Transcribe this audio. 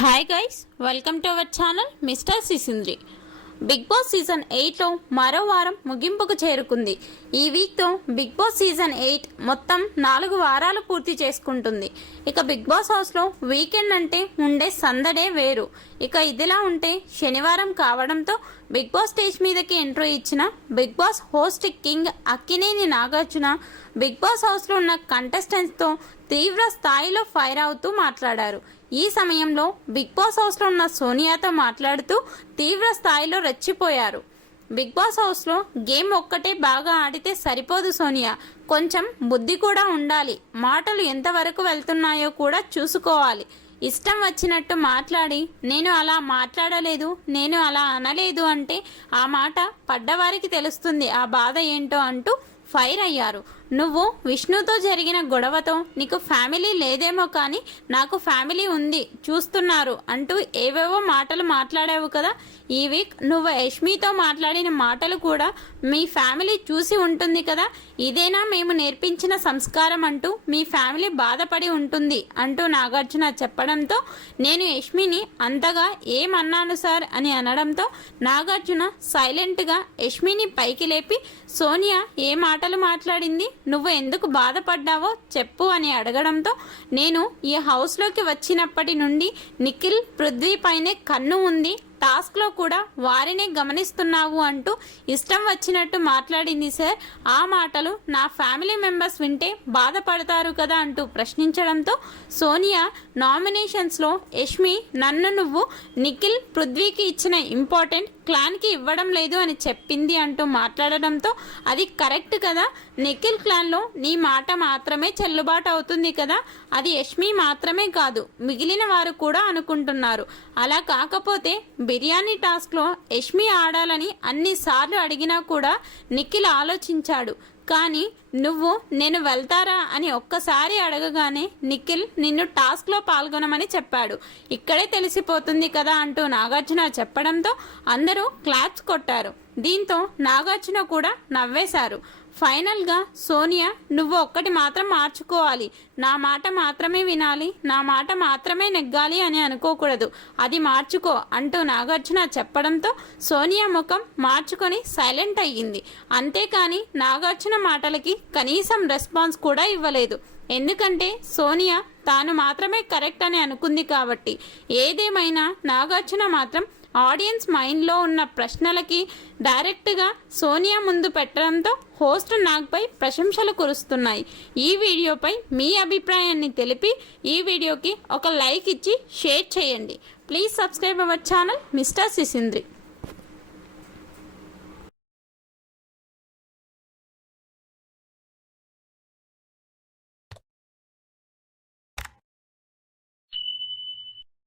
Hi guys, welcome to our channel mister Sisindri. Bigg Boss season 8లో మరో వారం ముగింపుకు చేరుకుంది. ఈ వీక్తో బిగ్ బాస్ సీజన్ 8 మొత్తం 4 వారాలు పూర్తి చేసుకుంటుంది. ఇక బిగ్ బాస్ హౌస్లో వీకెండ్ అంటే ఉండే సందడే వేరు. ఇక ఇదిలా ఉంటే శనివారం కావడంతో బిగ్ బాస్ స్టేజ్ మీదకి ఎంట్రీ ఇచ్చిన Bigg Boss host king Akkineni Nagarjuna Bigg Boss హౌస్లో ఉన్న కంటెస్టెంట్స్తో తీవ్ర స్థాయిలో ఫైర్ అవుతూ మాట్లాడారు. ఈ సమయంలో బిగ్ బాస్ హౌస్లో ఉన్న సోనియాతో మాట్లాడుతూ తీవ్ర స్థాయిలో రెచ్చిపోయారు. బిగ్ బాస్ హౌస్లో గేమ్ ఒక్కటే బాగా ఆడితే సరిపోదు సోనియా, కొంచెం బుద్ధి కూడా ఉండాలి. మాటలు ఎంతవరకు వెళ్తున్నాయో కూడా చూసుకోవాలి. ఇష్టం వచ్చినట్టు మాట్లాడి నేను అలా మాట్లాడలేదు, నేను అలా అనలేదు అంటే ఆ మాట పడ్డవారికి తెలుస్తుంది ఆ బాధ ఏంటో అంటూ ఫైర్ అయ్యారు. నువ్వు విష్ణుతో జరిగిన గొడవతో నీకు ఫ్యామిలీ లేదేమో కానీ నాకు ఫ్యామిలీ ఉంది, చూస్తున్నారు అంటూ ఏవేవో మాటలు మాట్లాడావు కదా. ఈ వీక్ నువ్వు యష్మితో మాట్లాడిన మాటలు కూడా మీ ఫ్యామిలీ చూసి ఉంటుంది కదా. ఇదేనా మేము నేర్పించిన సంస్కారం అంటూ మీ ఫ్యామిలీ బాధపడి ఉంటుంది అంటూ నాగార్జున చెప్పడంతో నేను యష్మిని అంతగా ఏమన్నాను సార్ అని అనడంతో నాగార్జున సైలెంట్గా యష్మిని పైకి లేపి సోనియా ఏ మాటలు మాట్లాడింది, నువ్వు ఎందుకు బాధపడ్డావో చెప్పు అని అడగడంతో నేను ఈ హౌస్లోకి వచ్చినప్పటి నుండి నిఖిల్, పృథ్వీ పైనే కన్ను ఉంది, టాస్క్లో కూడా వారినే గమనిస్తున్నావు అంటూ ఇష్టం వచ్చినట్టు మాట్లాడింది సార్. ఆ మాటలు నా ఫ్యామిలీ మెంబర్స్ వింటే బాధపడతారు కదా అంటూ ప్రశ్నించడంతో సోనియా నామినేషన్స్లో యష్మి నన్ను నువ్వు నిఖిల్, పృథ్వీకి ఇచ్చిన ఇంపార్టెంట్ క్లాన్కి ఇవ్వడం లేదు అని చెప్పింది అంటూ మాట్లాడడంతో అది కరెక్ట్ కదా, నిఖిల్ క్లాన్లో నీ మాట మాత్రమే చెల్లుబాటు అవుతుంది కదా, అది యష్మి మాత్రమే కాదు మిగిలిన వారు కూడా అనుకుంటున్నారు. అలా కాకపోతే బిర్యానీ టాస్క్లో యష్మి ఆడాలని అన్నిసార్లు అడిగినా కూడా నిఖిల్ ఆలోచించాడు. కానీ నువ్వు నేను వెళ్తారా అని ఒక్కసారి అడగగానే నిఖిల్ నిన్ను టాస్క్లో పాల్గొనమని చెప్పాడు. ఇక్కడే తెలిసిపోతుంది కదా అంటూ నాగార్జున చెప్పడంతో అందరూ క్లాప్స్ కొట్టారు. దీంతో నాగార్జున కూడా నవ్వేశారు. ఫైనల్గా సోనియా నువ్వు ఒక్కటి మాత్రం మార్చుకోవాలి, నా మాట మాత్రమే వినాలి, నా మాట మాత్రమే నెగ్గాలి అని అనుకోకూడదు, అది మార్చుకో అంటూ నాగార్జున చెప్పడంతో సోనియా ముఖం మార్చుకొని సైలెంట్ అయ్యింది. అంతేకాని నాగార్జున మాటలకి కనీసం రెస్పాన్స్ కూడా ఇవ్వలేదు. ఎందుకంటే సోనియా తాను మాత్రమే కరెక్ట్ అని అనుకుంది కాబట్టి. ఏదేమైనా నాగార్జున మాత్రం ఆడియన్స్ మైండ్లో ఉన్న ప్రశ్నలకి డైరెక్ట్గా సోనియా ముందు పెట్టడంతో హోస్ట్ నాగ్పై ప్రశంసలు కురుస్తున్నాయి. ఈ వీడియోపై మీ అభిప్రాయాన్ని తెలిపి ఈ వీడియోకి ఒక లైక్ ఇచ్చి షేర్ చేయండి. Please subscribe our channel mister సిసింద్రి.